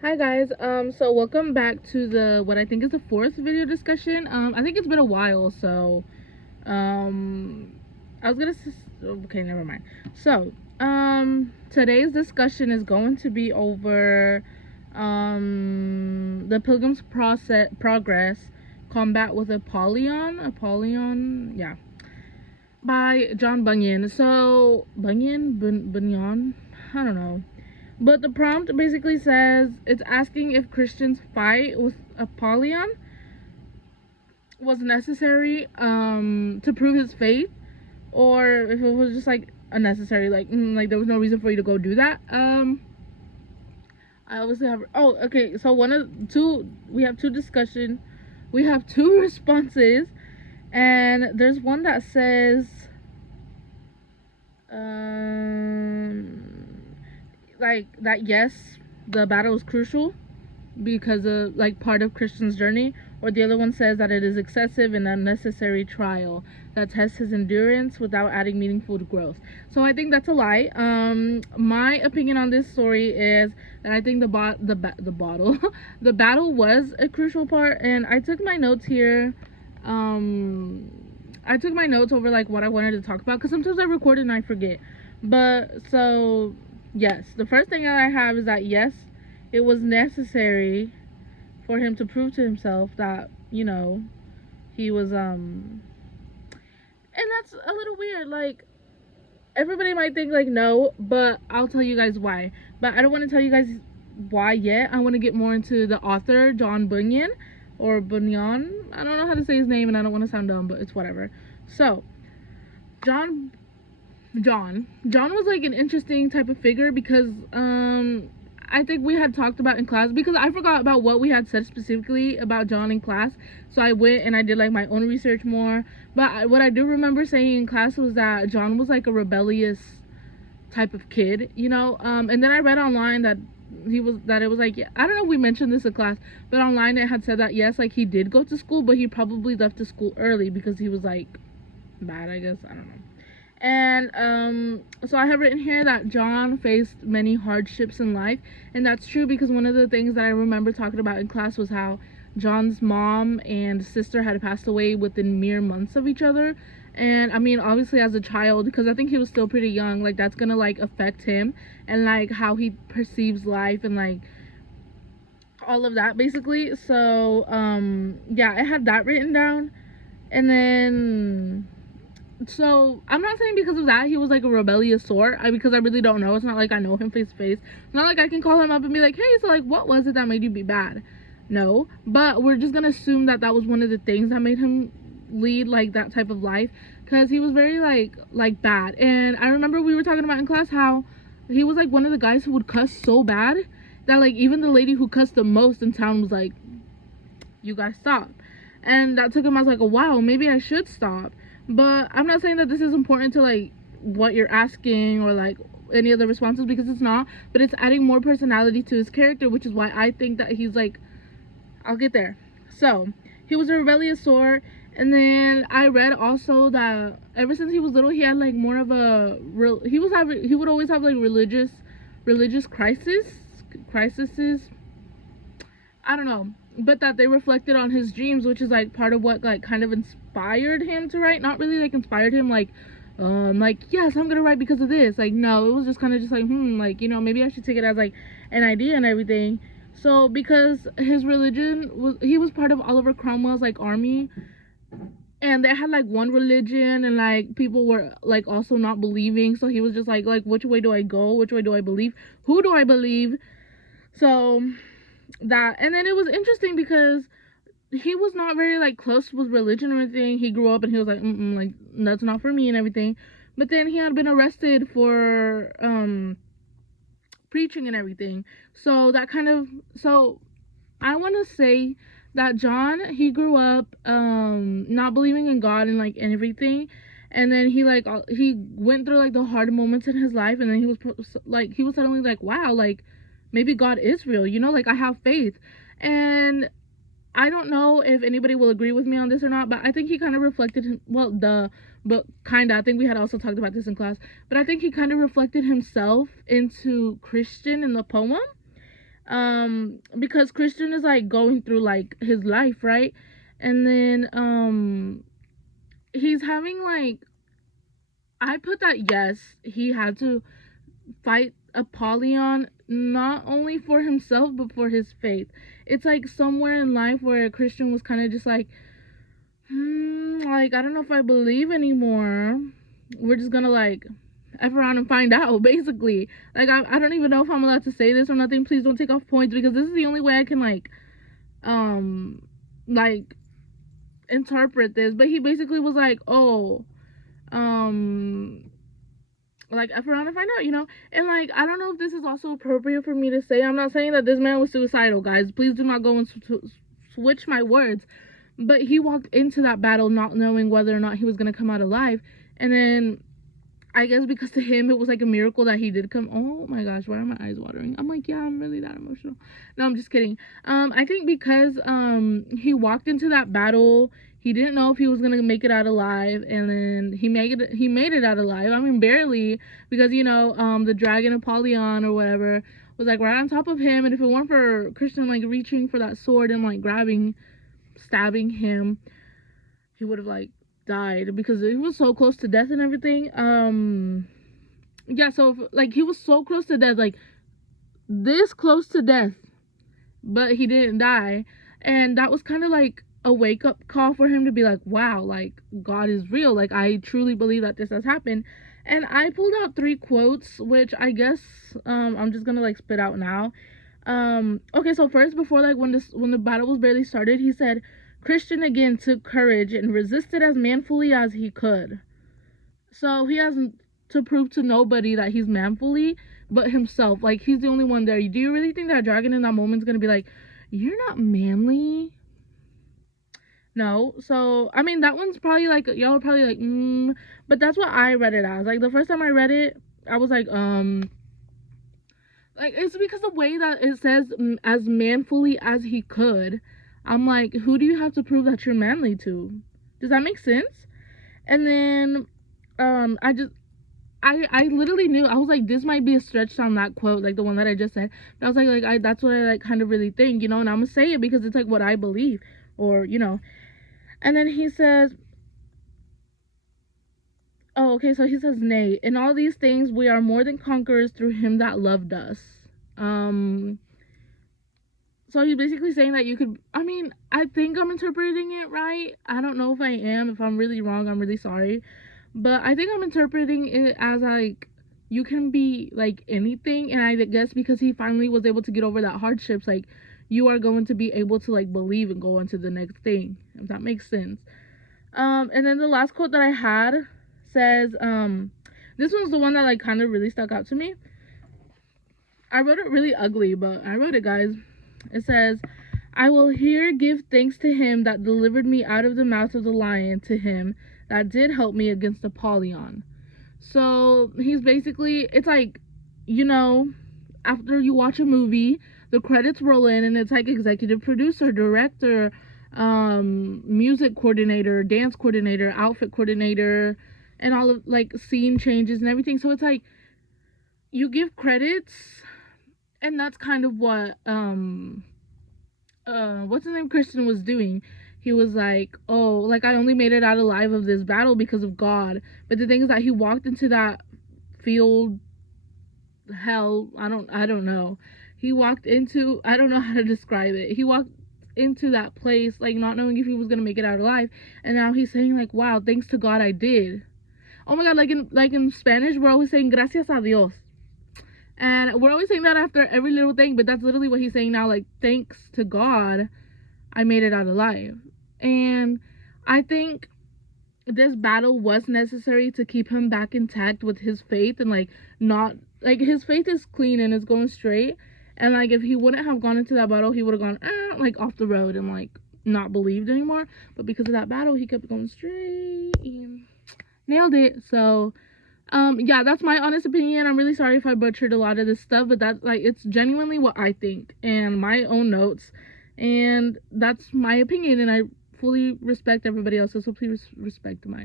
Hi guys, so welcome back to the what I think is the fourth video discussion. I think it's been a while, so um I was gonna okay, never mind. So today's discussion is going to be over the Pilgrim's Progress Combat with Apollyon, yeah, by John Bunyan. So Bunyan, I don't know. But the prompt basically says it's asking if Christians' fight with Apollyon was necessary to prove his faith, or if it was just like unnecessary, like there was no reason for you to go do that. I obviously have. Oh, okay. So we have two discussion, we have two responses, and there's one that says like that yes, the battle is crucial because of like part of Christian's journey, or the other one says that it is excessive and unnecessary trial that tests his endurance without adding meaningful growth. So I think that's a lie. My opinion on this story is that I think the bottle the battle was a crucial part, and I took my notes here. I took my notes over like what I wanted to talk about because sometimes I record and I forget. But so yes, the first thing that I have is that yes, it was necessary for him to prove to himself that, he was and that's a little weird. Like, everybody might think like no, but I'll tell you guys why. But I don't want to tell you guys why yet. I want to get more into the author, John Bunyan, or Bunyan. I don't know how to say his name and I don't want to sound dumb, but it's whatever. So John John was like an interesting type of figure because I think we had talked about in class, because I forgot about what we had said specifically about John in class. So I went and I did like my own research more. But what I do remember saying in class was that John was like a rebellious type of kid, and then I read online that it was like, yeah, I don't know if we mentioned this in class, but online it had said that yes, like he did go to school, but he probably left the school early because he was like bad, I guess. I don't know. And so I have written here that John faced many hardships in life, and that's true because one of the things that I remember talking about in class was how John's mom and sister had passed away within mere months of each other. And I mean, obviously as a child, because I think he was still pretty young, like that's gonna like affect him and like how he perceives life and like all of that basically. So yeah, I had that written down. And then, so I'm not saying because of that he was like a rebellious sort, because I really don't know. It's not like I know him face to face. It's not like I can call him up and be like, hey, so like what was it that made you be bad? No, but we're just gonna assume that that was one of the things that made him lead like that type of life, because he was very like bad. And I remember we were talking about in class how he was like one of the guys who would cuss so bad that like even the lady who cussed the most in town was like, you gotta stop. And that took him as like a wow, maybe I should stop. But I'm not saying that this is important to like what you're asking or like any other responses, because it's not, but it's adding more personality to his character, which is why I think that he's like, I'll get there. So he was a rebellious sort. And then I read also that ever since he was little he had like more of a real, he would always have like religious crises, I don't know, but that they reflected on his dreams, which is like part of what like kind of inspired him to write. Not really like inspired him like yes, I'm gonna write because of this. Like no, it was just kind of just like like, maybe I should take it as like an idea and everything. So because his religion was, he was part of Oliver Cromwell's like army, and they had like one religion, and like people were like also not believing, so he was just like which way do I go, which way do I believe, who do I believe? So that, and then it was interesting because he was not very like close with religion or anything. He grew up and he was like like that's not for me and everything. But then he had been arrested for preaching and everything. So that kind of, so I want to say that John, he grew up not believing in God and like and everything, and then he went through like the hard moments in his life, and then he was suddenly like, wow, like maybe God is real, like I have faith. And I don't know if anybody will agree with me on this or not, but I think he kind of reflected, but kind of, I think we had also talked about this in class, but I think he kind of reflected himself into Christian in the poem. Because Christian is like going through like his life, right? And then he's having like, I put that yes, he had to fight Apollyon not only for himself but for his faith. It's like somewhere in life where Christian was kind of just like, like I don't know if I believe anymore. We're just gonna like F around and find out, basically. Like I don't even know if I'm allowed to say this or nothing. Please don't take off points because this is the only way I can um like interpret this. But he basically was like, oh, like F around and find out, and like I don't know if this is also appropriate for me to say. I'm not saying that this man was suicidal, guys. Please do not go and switch my words. But he walked into that battle not knowing whether or not he was gonna come out alive, and then I guess because to him it was like a miracle that he did come. Oh my gosh, why are my eyes watering? I'm like, yeah, I'm really that emotional. No, I'm just kidding. I think because he walked into that battle, he didn't know if he was gonna make it out alive, and then he made it out alive. I mean, barely, because the dragon Apollyon or whatever was like right on top of him, and if it weren't for Christian like reaching for that sword and like stabbing him, he would have like died because he was so close to death and everything. Yeah, so like he was so close to death, like this close to death, but he didn't die. And that was kind of like a wake up call for him to be like, wow, like God is real. Like I truly believe that this has happened. And I pulled out 3 quotes, which I guess I'm just gonna like spit out now. Okay, so first, before like when the battle was barely started, he said, Christian again took courage and resisted as manfully as he could. So he has to prove to nobody that he's manfully but himself. Like he's the only one there. Do you really think that dragon in that moment is gonna be like, you're not manly? No. So I mean, that one's probably like, y'all are probably like, but that's what I read it as. Like the first time I read it, I was like it's because the way that it says as manfully as he could, I'm like, who do you have to prove that you're manly to? Does that make sense? And then I literally knew. I was like, this might be a stretch on that quote, like the one that I just said. But I was like that's what I like kind of really think, and I'm gonna say it because it's like what I believe, or And then he says, oh, okay, so he says, nay, in all these things we are more than conquerors through him that loved us. So he's basically saying that you could, I mean, I think I'm interpreting it right. I don't know if I am. If I'm really wrong, I'm really sorry. But I think I'm interpreting it as like, you can be like anything. And I guess because he finally was able to get over that hardships, like you are going to be able to like believe and go on to the next thing, if that makes sense. And then the last quote that I had says, this one's the one that like kind of really stuck out to me. I wrote it really ugly, but I wrote it, guys. It says, I will here give thanks to him that delivered me out of the mouth of the lion, to him that did help me against Apollyon. So he's basically, it's like, after you watch a movie, the credits roll in and it's like executive producer, director, music coordinator, dance coordinator, outfit coordinator, and all of like scene changes and everything. So it's like you give credits, and that's kind of what what's his name, Christian, was doing. He was like, oh, like I only made it out alive of this battle because of God. But the thing is that he walked into that field, hell, I don't know. He walked into, I don't know how to describe it. He walked into that place like not knowing if he was gonna make it out alive, and now he's saying like, wow, thanks to God I did. Oh my God, like in Spanish we're always saying gracias a Dios. And we're always saying that after every little thing, but that's literally what he's saying now, like, thanks to God, I made it out alive. And I think this battle was necessary to keep him back intact with his faith, and, like, not, like, his faith is clean and is going straight. And, like, if he wouldn't have gone into that battle, he would have gone, like, off the road and, like, not believed anymore. But because of that battle, he kept going straight and nailed it. So yeah, that's my honest opinion. I'm really sorry if I butchered a lot of this stuff, but that's like, it's genuinely what I think and my own notes, and that's my opinion, and I fully respect everybody else's, so please respect mine.